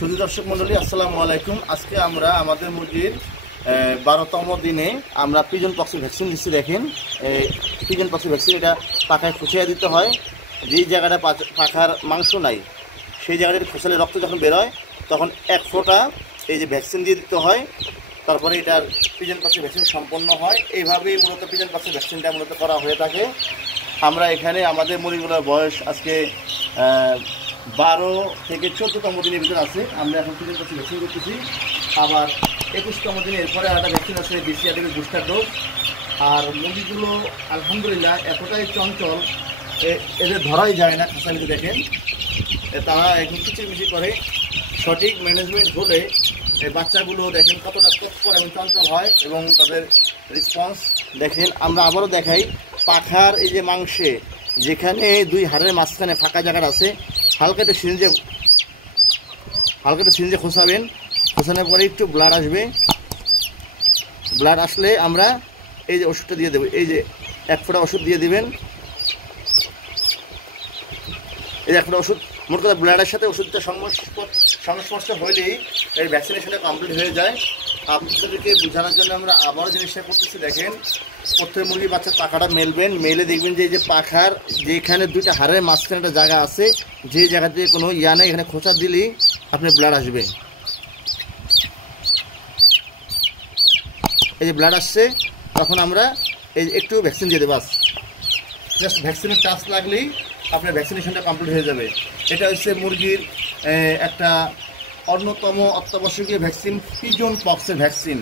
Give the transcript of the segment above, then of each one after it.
শুধু দর্শক মন্ডলী আসসালামু আলাইকুম। আজকে আমরা আমাদের মুরগির 12তম দিনে আমরা পিজন পক্সের ভ্যাকসিন দিচ্ছি। দেখেন এই পিজন পক্সের ভ্যাকসিন, এটা পাখায় খুঁচিয়ে দিতে হয়। যেই জায়গাটা পাখার মাংস নাই সেই জায়গাটা খুঁচালে রক্ত যখন বেরোয় তখন 1 ফোঁটা এই যে ভ্যাকসিন দিয়ে দিতে হয়। তারপরে এটার পিজন পক্সের ভ্যাকসিন সম্পন্ন হয়। এইভাবেই মূলত পিজন পক্সের ভ্যাকসিনটা মূলত করা হয়ে থাকে। আমরা এখানে আমাদের মুরগিগুলোর বয়স আজকে 12 থেকে 14তম দিনের ভিতরে আছে। আমরা এখন পিজন পক্সের ভ্যাকসিন করতেছি। আবার 21তম দিনে এরপরে একটা ভ্যাকসিন আছে BCR বুস্টার ডোজ। আর মুরগিগুলো আলহামদুলিল্লাহ এতটাই চঞ্চল, এদের ধরাই যায় না। খাঁচালিতে দেখেন তারা এখন কিচিরমিচির করে। সঠিক ম্যানেজমেন্ট হলে এই বাচ্চাগুলো দেখেন কতটা তৎপর এবং চঞ্চল হয় এবং তাদের রেসপন্স দেখেন। আমরা আবারও দেখাই, পাখার এই যে মাংসে যেখানে দুই হাড়ের মাঝখানে ফাঁকা জায়গাটা আছে, হালকা একটা সিরিঞ্জে খোঁচাবেন। খোঁচানোর পরে একটু ব্লাড আসবে। ব্লাড আসলে আমরা এই যে ওষুধটা দিয়ে দেবো। এই যে 1 ফোঁটা ওষুধ দিয়ে দিবেন। এই যে 1 ফোঁটা ওষুধ, মোট কথা ব্লাডের সাথে ওষুধটা সংস্পর্শ হইলেই এই ভ্যাকসিনেশনটা কমপ্লিট হয়ে যায়। আপনাদেরকে বোঝানোর জন্য আমরা আবারও জিনিসটা করতেছি। দেখেন প্রত্যেক মুরগির বাচ্চার পাখাটা মেলবেন, মেলে দেখবেন যে এই যে পাখার যেখানে দুইটা হাড়ের মাঝখানে একটা জায়গা আছে, যে জায়গা দিয়ে কোনো নেই, এখানে খোঁচা দিলেই আপনার ব্লাড আসবে। এই যে ব্লাড আসছে তখন আমরা এই একটু ভ্যাকসিন দিয়ে দেবো। বাস জাস্ট ভ্যাকসিনের টাচ লাগলেই আপনার ভ্যাকসিনেশনটা কমপ্লিট হয়ে যাবে। এটা হচ্ছে মুরগির একটা অন্যতম অত্যাবশ্যকীয় ভ্যাকসিন, পিজন পক্সের ভ্যাকসিন।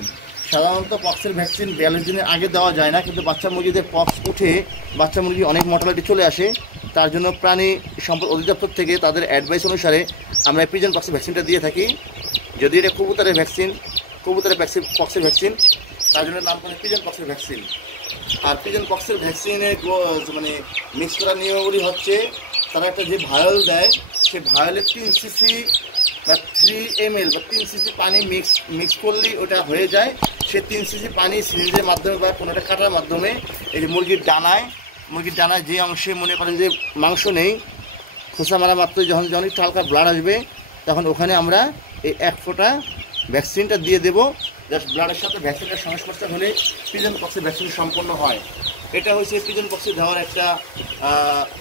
সাধারণত পক্সের ভ্যাকসিন 42 দিনের আগে দেওয়া যায় না, কিন্তু বাচ্চা মুরগিদের পক্স উঠে বাচ্চা মুরগি অনেক মর্টালিটি চলে আসে। তার জন্য প্রাণী সম্পদ অধিদপ্তর থেকে তাদের অ্যাডভাইস অনুসারে আমরা পিজন পক্সের ভ্যাকসিনটা দিয়ে থাকি। যদি এটা কবুতরের পক্সের ভ্যাকসিন, তার জন্য নাম করে পিজন পক্সের ভ্যাকসিন। আর পিজন পক্সের ভ্যাকসিনের মানে মিক্স করার নিয়মাবলী হচ্ছে, তারা একটা যে ভায়োল দেয়, সেই ভায়োলের 3 সিসি বা 3 ml বা 3 সিসি পানি মিক্স করলেই ওটা হয়ে যায়। সে 3 সিসি পানি সিরিঞ্জের মাধ্যমে বা কোনো একটা কাটার মাধ্যমে এই যে মুরগির ডানায় যে অংশে মনে করেন যে মাংস নেই, খোসা মারা মাত্র যখন একটু হালকা ব্লাড আসবে তখন ওখানে আমরা এই 1 ফোঁটা ভ্যাকসিনটা দিয়ে দেবো। জাস্ট ব্লাডের সাথে ভ্যাকসিনটা সংস্পর্শ হলে পিজন পক্সের ভ্যাকসিন সম্পন্ন হয়। এটা হচ্ছে পিজন পক্সে দেওয়ার একটা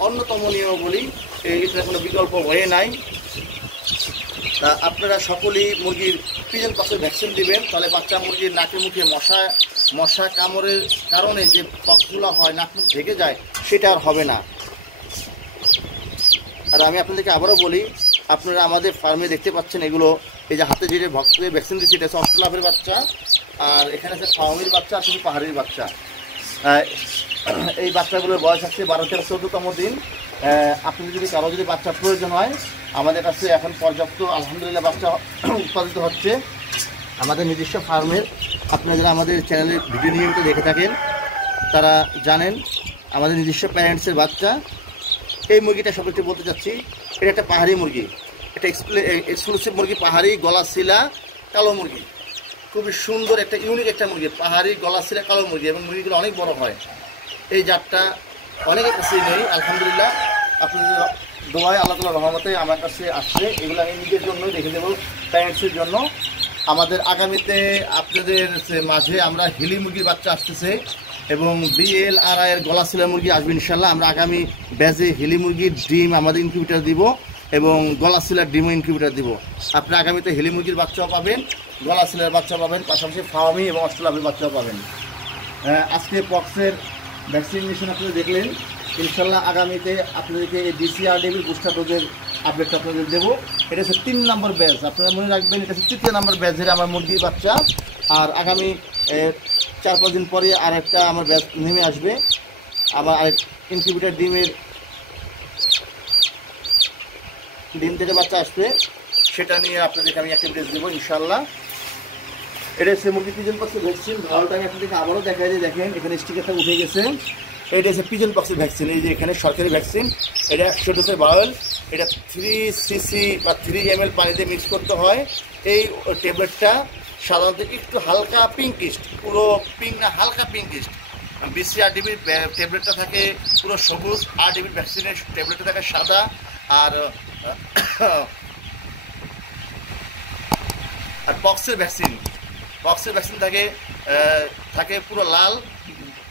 অন্যতম নিয়মাবলী। এটার কোনো বিকল্প হয়ে নাই। তা আপনারা সকলেই মুরগির পিজন পক্সের ভ্যাকসিন দিবেন, তাহলে বাচ্চা মুরগির নাকে মুখে মশা কামড়ের কারণে যে পক্সগুলো হয়, নাক মুখ ঢেকে যায়, সেটা আর হবে না। আর আমি আপনাদেরকে আবারও বলি, আপনারা আমাদের ফার্মে দেখতে পাচ্ছেন এগুলো, এই যে হাতে যেটা ভক্তদের ভ্যাকসিন দিচ্ছি, এটা হচ্ছে অস্ট্রেলাভের বাচ্চা, আর এখানে আছে ফার্মির বাচ্চা, আর শুধু পাহাড়ির বাচ্চা। এই বাচ্চাগুলোর বয়স আছে 12 থেকে 14তম দিন। আপনাদের যদি কারো বাচ্চা প্রয়োজন হয়, আমাদের কাছে এখন পর্যাপ্ত আলহামদুলিল্লাহ বাচ্চা উৎপাদিত হচ্ছে আমাদের নিজস্ব ফার্মের। আপনারা যারা আমাদের চ্যানেলের ভিডিও নিয়মিত দেখে থাকেন তারা জানেন আমাদের নিজস্ব প্যারেন্টসের বাচ্চা। এই মুরগিটা সবাইকে বলতে চাচ্ছি, এটা একটা পাহাড়ি মুরগি, এটা এক্সক্লুসিভ মুরগি, পাহাড়ি গলাশিলা কালো মুরগি। খুবই সুন্দর একটা ইউনিক একটা মুরগি, পাহাড়ি গলাশিলা কালো মুরগি, এবং মুরগিগুলো অনেক বড় হয়। এই জাতটা অনেকের কাছেই নেই, আলহামদুলিল্লাহ আপনাদের দোয়ায় আল্লাহ তাআলার রহমতে আমার কাছে আসছে। এগুলো আমি নিজের জন্যই রেখে দেবো, প্যারেন্টসের জন্য। আমাদের আগামীতে আপনাদের মাঝে আমরা হিলি মুরগির বাচ্চা আসতেছে এবং BLRI এর গলাশিলা মুরগি আসবে ইনশাল্লাহ। আমরা আগামী ব্যাচে হিলি মুরগির ডিম আমাদের ইনকিউবেটার দিব এবং গলাশিলার ডিমও ইনকিউবেটার দিব। আপনারা আগামীতে হিলি মুরগির বাচ্চাও পাবেন, গলাশিলার বাচ্চা পাবেন, পাশাপাশি ফার্মি এবং অস্ট্রেলাভের বাচ্চাও পাবেন। আজকে পক্সের ভ্যাকসিনেশন আপনারা দেখলেন। ইনশাল্লাহ আগামীতে আপনাদেরকে এই BCR বুস্টার ডোজের আপডেটটা আপনাদের দেবো। এটা হচ্ছে 3 নম্বর ব্যাচ, আপনারা মনে রাখবেন, এটা হচ্ছে 3য় নম্বর ব্যাচের আমার মুরগির বাচ্চা। আর আগামী 4-5 দিন পরে আরেকটা আমার ব্যাচ নেমে আসবে, আবার আরেক ইনকিউবেটার ডিম থেকে বাচ্চা আসবে, সেটা নিয়ে আপনাদেরকে আমি অ্যাক্টিভিটিস দেবো ইনশাল্লাহ। এটা হচ্ছে মুরগি পিজন পক্সের ভ্যাকসিন। ভালোটা আমি আপনাদেরকে আবারও দেখাই যে দেখেন এখানে স্টিকারটা উঠে গেছে। এটা হচ্ছে পিজন পক্সের ভ্যাকসিন। এই যে এখানে সরকারি ভ্যাকসিন, এটা 100 ডোজের বায়োল, এটা 3 সিসি বা 3 ml পানিতে মিক্স করতে হয়। এই ট্যাবলেটটা সাধারণত একটু হালকা পিঙ্কিস্ট, পুরো পিঙ্ক না, হালকা পিঙ্কিস্ট। BCRDBর ট্যাবলেটটা থাকে পুরো সবুজ, RDBর ভ্যাকসিনের ট্যাবলেটটা থাকে সাদা। আর আর পক্সের ভ্যাকসিন থাকে পুরো লাল,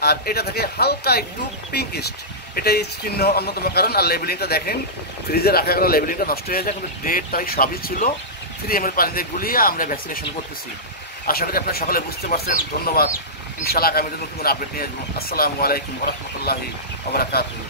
আর এটা থাকে হালকা একটু পিঙ্কিস্ট। এটাই চিহ্ন অন্যতম কারণ। আর লেবেলিংটা দেখেন, ফ্রিজে রাখার কারণে লেবেলিংটা নষ্ট হয়ে যায়, কিন্তু ডেট তারিখ সবই ছিল। 3 ml পানিতে গুলিয়ে আমরা ভ্যাকসিনেশন করতেছি। আশা করি আপনারা সকলে বুঝতে পারছেন। ধন্যবাদ। ইনশাআল্লাহ আগামী দিনে নতুন আপডেট নিয়ে আসবো। আসসালামু আলাইকুম ওয়া রাহমাতুল্লাহি ওয়া বারাকাতুহু।